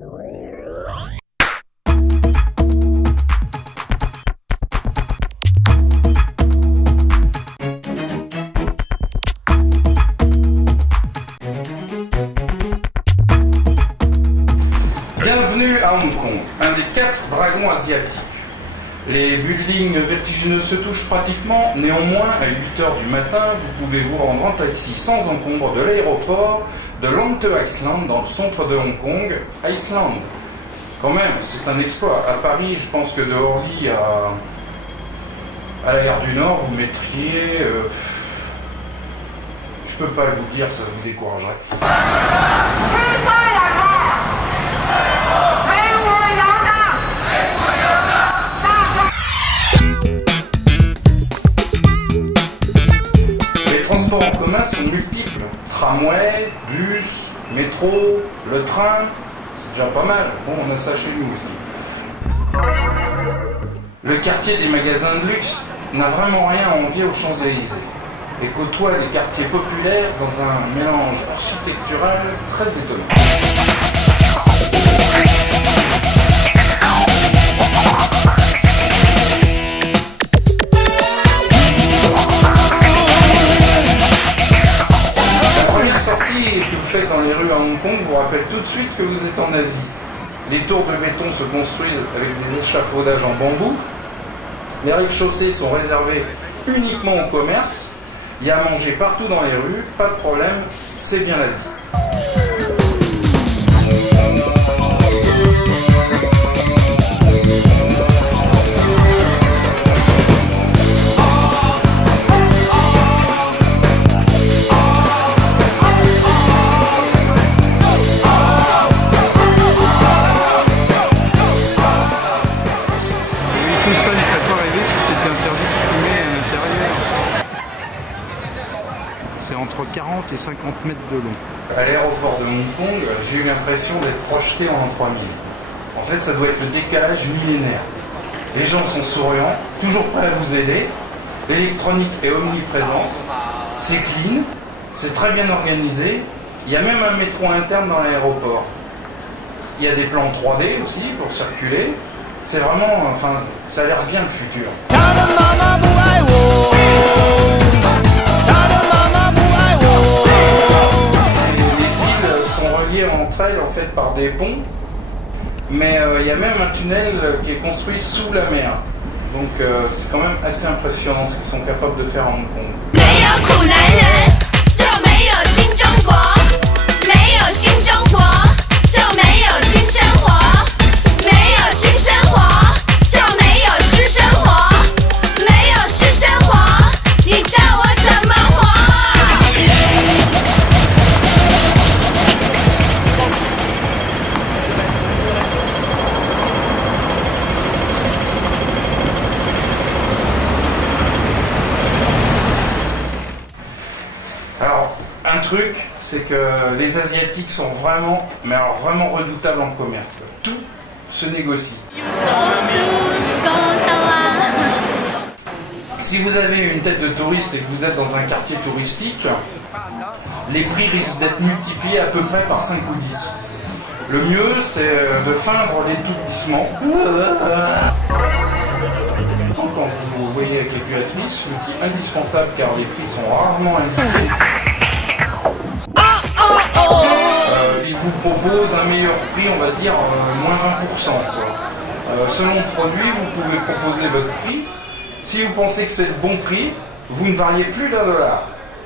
Bienvenue à Hong Kong, un des 4 dragons asiatiques. Les buildings vertigineux se touchent pratiquement, néanmoins à 8h du matin, vous pouvez vous rendre en taxi sans encombre de l'aéroport de Longte Island dans le centre de Hong Kong, Iceland. Quand même, c'est un exploit. À Paris, je pense que de Orly à la gare du Nord, vous mettriez... je peux pas vous dire, ça vous découragerait. Les transports en commun sont multiples. Tramway, bus, métro, le train, c'est déjà pas mal. Bon, on a ça chez nous aussi. Le quartier des magasins de luxe n'a vraiment rien à envier aux Champs-Élysées et côtoie les quartiers populaires dans un mélange architectural très étonnant. Que vous faites dans les rues à Hong Kong vous rappelle tout de suite que vous êtes en Asie. Les tours de béton se construisent avec des échafaudages en bambou. Les rez-de-chaussée sont réservés uniquement au commerce. Il y a à manger partout dans les rues, pas de problème, c'est bien l'Asie. Tout ça ne serait pas arrivé si c'était interdit de fumer à l'intérieur. C'est entre 40 et 50 mètres de long. À l'aéroport de Hong Kong, j'ai eu l'impression d'être projeté en l'an 3000. En fait, ça doit être le décalage millénaire. Les gens sont souriants, toujours prêts à vous aider. L'électronique est omniprésente. C'est clean, c'est très bien organisé. Il y a même un métro interne dans l'aéroport. Il y a des plans 3D aussi pour circuler. C'est vraiment, enfin, ça a l'air bien le futur. Les îles sont reliées entre elles en fait par des ponts, mais il y a même un tunnel qui est construit sous la mer. Donc c'est quand même assez impressionnant ce qu'ils sont capables de faire à Hong Kong. Alors, un truc, c'est que les Asiatiques sont vraiment, mais alors vraiment redoutables en commerce. Tout se négocie. Si vous avez une tête de touriste et que vous êtes dans un quartier touristique, les prix risquent d'être multipliés à peu près par 5 ou 10. Le mieux, c'est de feindre l'étourdissement. Quand vous voyez la calculatrice, l'outil indispensable car les prix sont rarement indiqués. Il vous propose un meilleur prix, on va dire moins 20%. Selon le produit, vous pouvez proposer votre prix. Si vous pensez que c'est le bon prix, vous ne variez plus d'$1.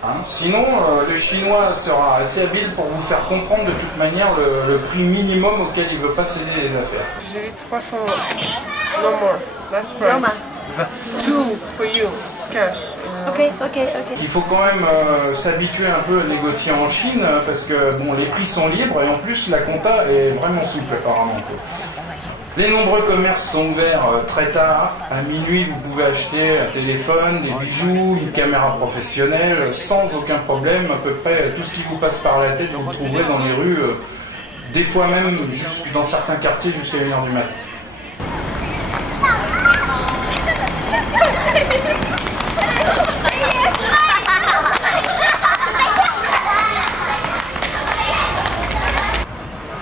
Hein. Sinon, le Chinois sera assez habile pour vous faire comprendre de toute manière le prix minimum auquel il ne veut pas céder les affaires. J'ai 300 no more. Last price. Zoma. 2 for you, cash. Ok. Il faut quand même s'habituer un peu à négocier en Chine parce que bon, les prix sont libres et en plus la compta est vraiment souple apparemment. Les nombreux commerces sont ouverts très tard. À minuit, vous pouvez acheter un téléphone, des bijoux, une caméra professionnelle sans aucun problème. À peu près tout ce qui vous passe par la tête, vous le trouverez dans les rues, des fois même dans certains quartiers jusqu'à 1h du matin.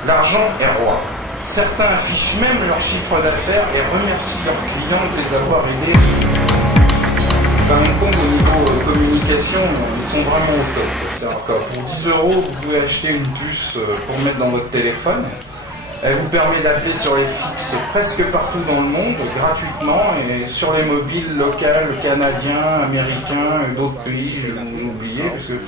L'argent est roi. Certains affichent même leur chiffre d'affaires et remercient leurs clients de les avoir aidés. À Hong Kong, au niveau communication, ils sont vraiment au top. C'est-à-dire que pour 10 €, vous pouvez acheter une puce pour mettre dans votre téléphone. Elle vous permet d'appeler sur les fixes presque partout dans le monde, gratuitement, et sur les mobiles locales, canadiens, américains et d'autres pays, j'ai oublié, parce que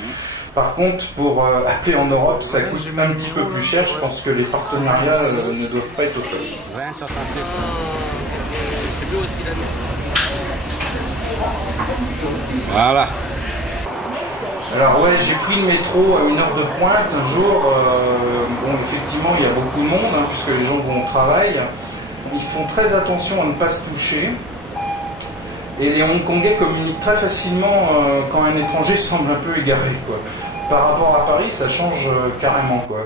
par contre, pour appeler en Europe, ça coûte un petit peu plus cher. Je pense que les partenariats ne doivent pas être au top. Voilà. Alors ouais, j'ai pris le métro à une heure de pointe un jour. Bon, effectivement, il y a beaucoup de monde, hein, puisque les gens vont au travail. Ils font très attention à ne pas se toucher. Et les Hongkongais communiquent très facilement quand un étranger semble un peu égaré, quoi. Par rapport à Paris, ça change carrément, quoi.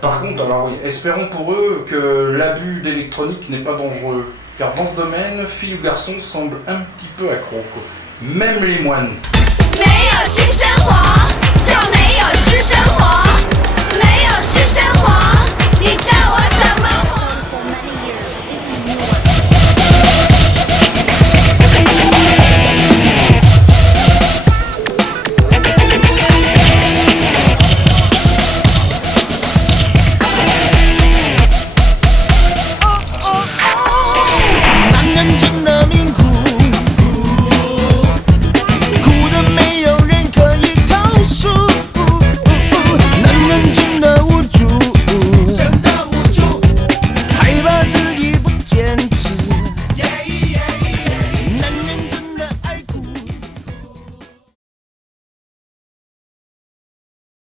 Par contre, alors oui, espérons pour eux que l'abus d'électronique n'est pas dangereux. Car dans ce domaine, filles ou garçons semblent un petit peu accros, quoi. Même les moines. 没有新生活，就没有私生活，没有私生活，你叫我怎么？